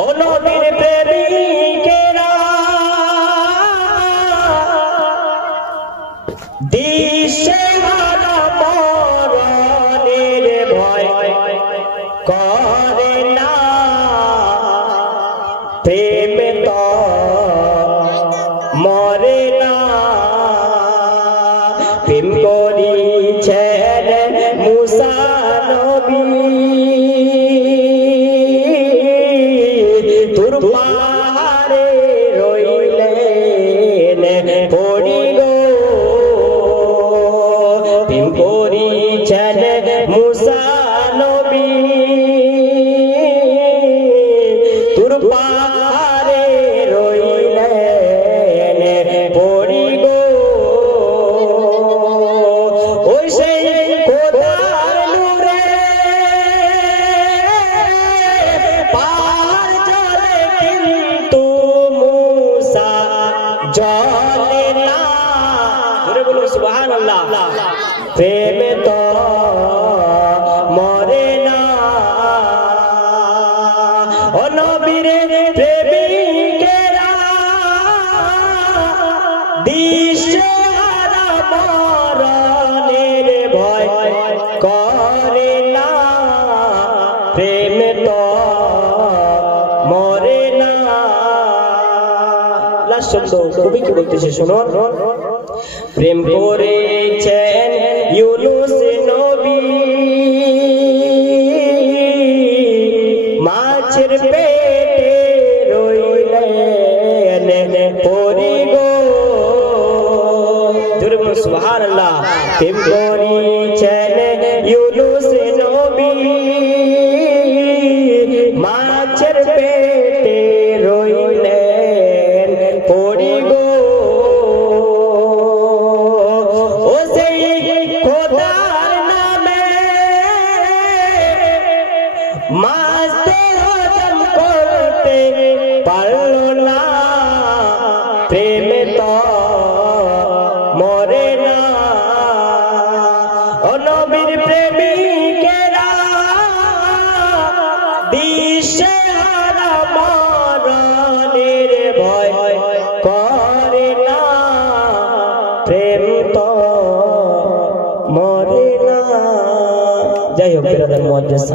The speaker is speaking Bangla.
ও নবীর প্রেমিকেরা দিশে তোর পাহাড়ে রইলেন। পড়ি গো প্রেম করিছেন মুসা নবী। তোর পাহাড়ে জলে না। জোরে বলুন সুবহানাল্লাহ। প্রেম তো মরে না। ও নবীরে শব্দ কবি কি বলতেছে শুনুন। প্রেম করেছেন ইউনুস নবী। মাছের পেটে রইলেন পরি গো সুবহানাল্লাহ। প্রেম করেছেন মাস্তে হজম করতে পারল না। প্রেম তো মরে না। ও নবীর প্রেমিকেরা দিশে হারা মরণের ভয় করে না। প্রেম তো মরে না। যাই হোক সামনে